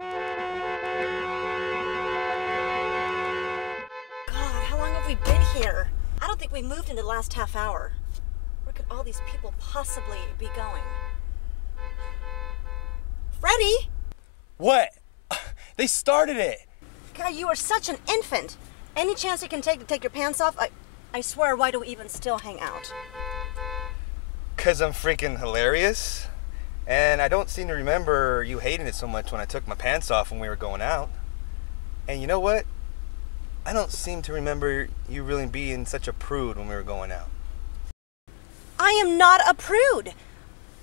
God, how long have we been here? I don't think we moved in the last half hour. Where could all these people possibly be going? Freddy? What? They started it. God, you are such an infant. Any chance you can take to take your pants off? I swear, why do we even still hang out? 'Cause I'm freaking hilarious. And I don't seem to remember you hating it so much when I took my pants off when we were going out. And you know what? I don't seem to remember you really being such a prude when we were going out. I am not a prude.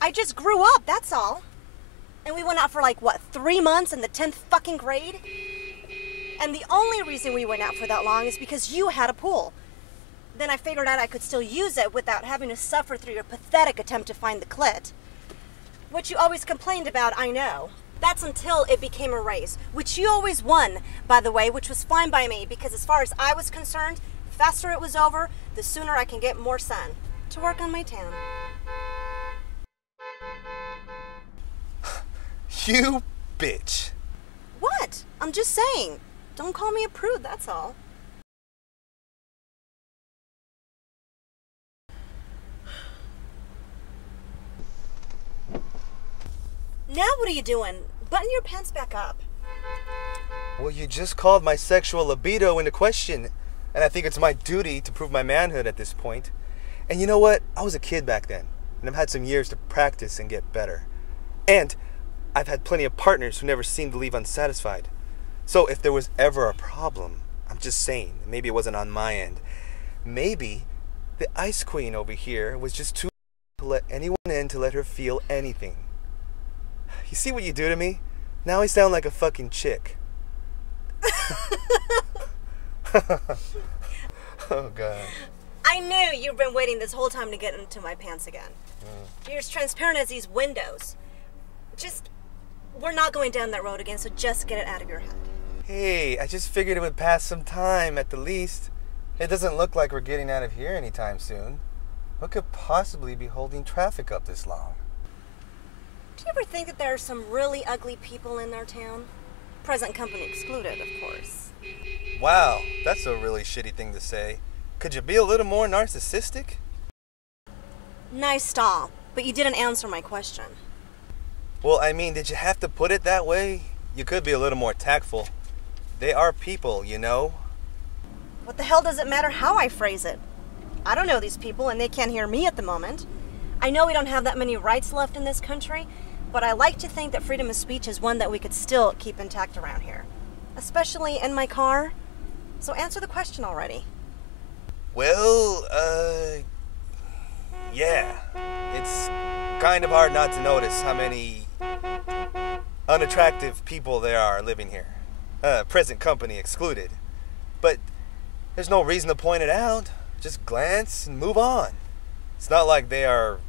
I just grew up, that's all. And we went out for like, what, 3 months in the 10th fucking grade? And the only reason we went out for that long is because you had a pool. Then I figured out I could still use it without having to suffer through your pathetic attempt to find the clit. Which you always complained about, I know. That's until it became a race, which you always won, by the way, which was fine by me, because as far as I was concerned, the faster it was over, the sooner I can get more sun to work on my tan. You bitch. What? I'm just saying. Don't call me a prude, that's all. Now what are you doing? Button your pants back up. Well, you just called my sexual libido into question, and I think it's my duty to prove my manhood at this point. And you know what? I was a kid back then, and I've had some years to practice and get better. And I've had plenty of partners who never seemed to leave unsatisfied. So if there was ever a problem, I'm just saying, maybe it wasn't on my end. Maybe the ice queen over here was just too to let anyone in to let her feel anything. You see what you do to me? Now I sound like a fucking chick. Oh, God. I knew you've been waiting this whole time to get into my pants again. You're as transparent as these windows. We're not going down that road again, so just get it out of your head. Hey, I just figured it would pass some time at the least. It doesn't look like we're getting out of here anytime soon. What could possibly be holding traffic up this long? Do you ever think that there are some really ugly people in our town? Present company excluded, of course. Wow, that's a really shitty thing to say. Could you be a little more narcissistic? Nice stop, but you didn't answer my question. Well, I mean, did you have to put it that way? You could be a little more tactful. They are people, you know? What the hell does it matter how I phrase it? I don't know these people, and they can't hear me at the moment. I know we don't have that many rights left in this country, but I like to think that freedom of speech is one that we could still keep intact around here. Especially in my car. So answer the question already. Well, yeah. It's kind of hard not to notice how many unattractive people there are living here. Present company excluded. But there's no reason to point it out. Just glance and move on. It's not like they are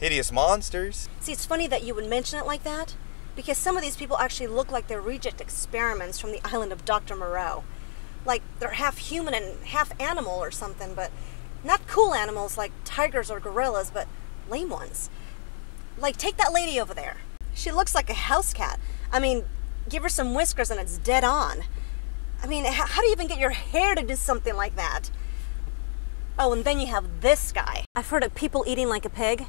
hideous monsters. See, it's funny that you would mention it like that, because some of these people actually look like they're reject experiments from the island of Dr. Moreau. Like they're half human and half animal or something, but not cool animals like tigers or gorillas, but lame ones. Like, take that lady over there. She looks like a house cat. I mean, give her some whiskers and it's dead on. I mean, how do you even get your hair to do something like that? Oh, and then you have this guy. I've heard of people eating like a pig,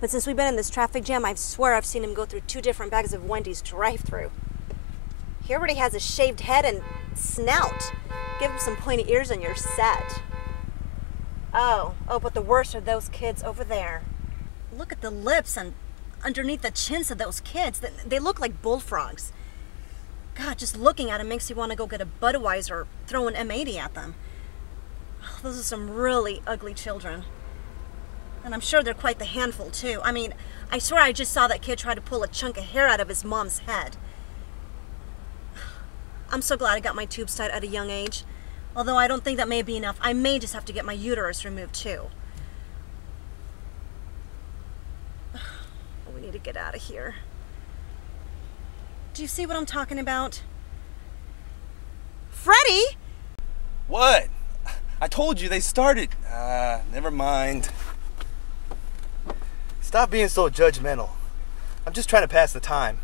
but since we've been in this traffic jam, I swear I've seen him go through 2 different bags of Wendy's drive-thru. He already has a shaved head and snout. Give him some pointy ears and you're set. Oh, but the worst are those kids over there. Look at the lips and underneath the chins of those kids. They look like bullfrogs. God, just looking at them makes you want to go get a Budweiser or throw an M80 at them. Oh, those are some really ugly children. And I'm sure they're quite the handful, too. I mean, I swear I just saw that kid try to pull a chunk of hair out of his mom's head. I'm so glad I got my tubes tied at a young age. Although I don't think that may be enough. I may just have to get my uterus removed, too. We need to get out of here. Do you see what I'm talking about? Freddy! What? I told you they started. Never mind. Stop being so judgmental. I'm just trying to pass the time.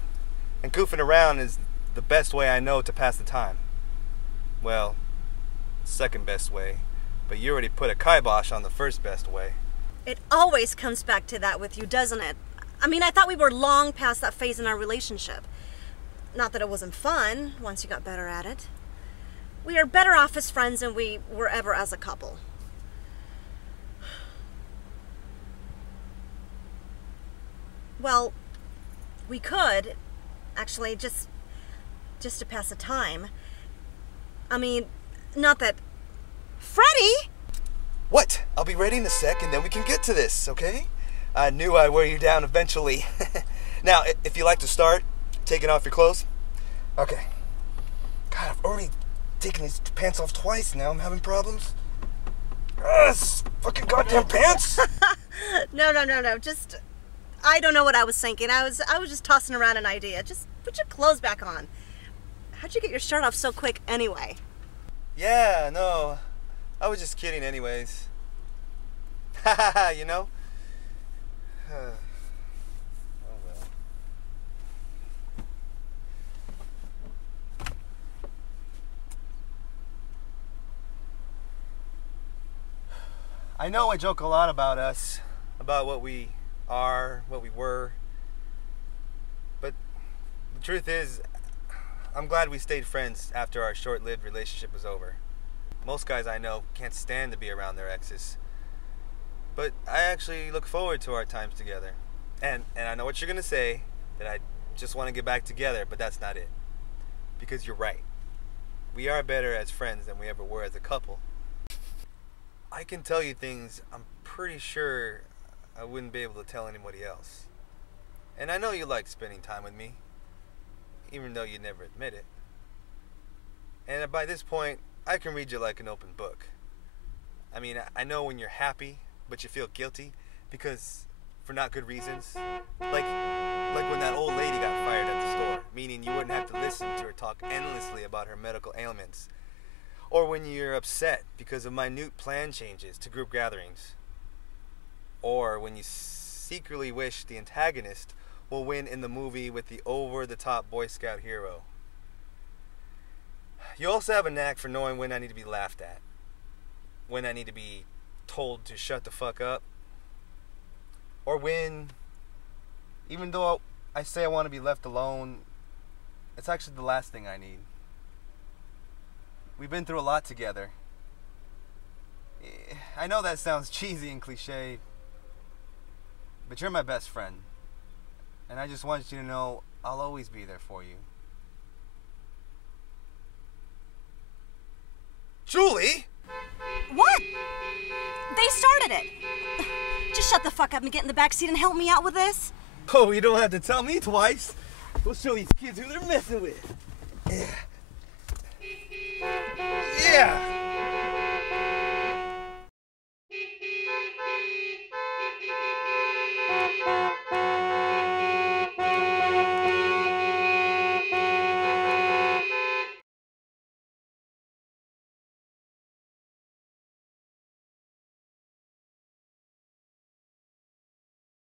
And goofing around is the best way I know to pass the time. Well, second best way, but you already put a kibosh on the first best way. It always comes back to that with you, doesn't it? I mean, I thought we were long past that phase in our relationship. Not that it wasn't fun once you got better at it. We are better off as friends than we were ever as a couple. Well, we could, actually, just to pass the time. I mean, not that... Freddy! What? I'll be ready in a sec and then we can get to this, okay? I knew I'd wear you down eventually. Now, if you like to start taking off your clothes. Okay. God, I've already taken these pants off twice now. I'm having problems. Fucking goddamn pants! No. Just... I don't know what I was thinking. I was just tossing around an idea. Just put your clothes back on. How'd you get your shirt off so quick anyway? Yeah, no. I was just kidding anyways. Haha, you know? Oh well. I know I joke a lot about us, about what we are, what we were. But the truth is, I'm glad we stayed friends after our short-lived relationship was over. Most guys I know can't stand to be around their exes. But I actually look forward to our times together. And I know what you're going to say, that I just want to get back together, but that's not it. Because you're right. We are better as friends than we ever were as a couple. I can tell you things I'm pretty sure I wouldn't be able to tell anybody else. And I know you like spending time with me, even though you never admit it. And by this point, I can read you like an open book. I mean, I know when you're happy, but you feel guilty because for not good reasons. Like when that old lady got fired at the store, meaning you wouldn't have to listen to her talk endlessly about her medical ailments. Or when you're upset because of minute plan changes to group gatherings. Or when you secretly wish the antagonist will win in the movie with the over-the-top Boy Scout hero. You also have a knack for knowing when I need to be laughed at. When I need to be told to shut the fuck up. Or when, even though I say I want to be left alone, it's actually the last thing I need. We've been through a lot together. I know that sounds cheesy and cliche, but you're my best friend. And I just want you to know I'll always be there for you. Julie? What? They started it. Just shut the fuck up and get in the back seat and help me out with this. Oh, you don't have to tell me twice. We'll show these kids who they're messing with. Yeah.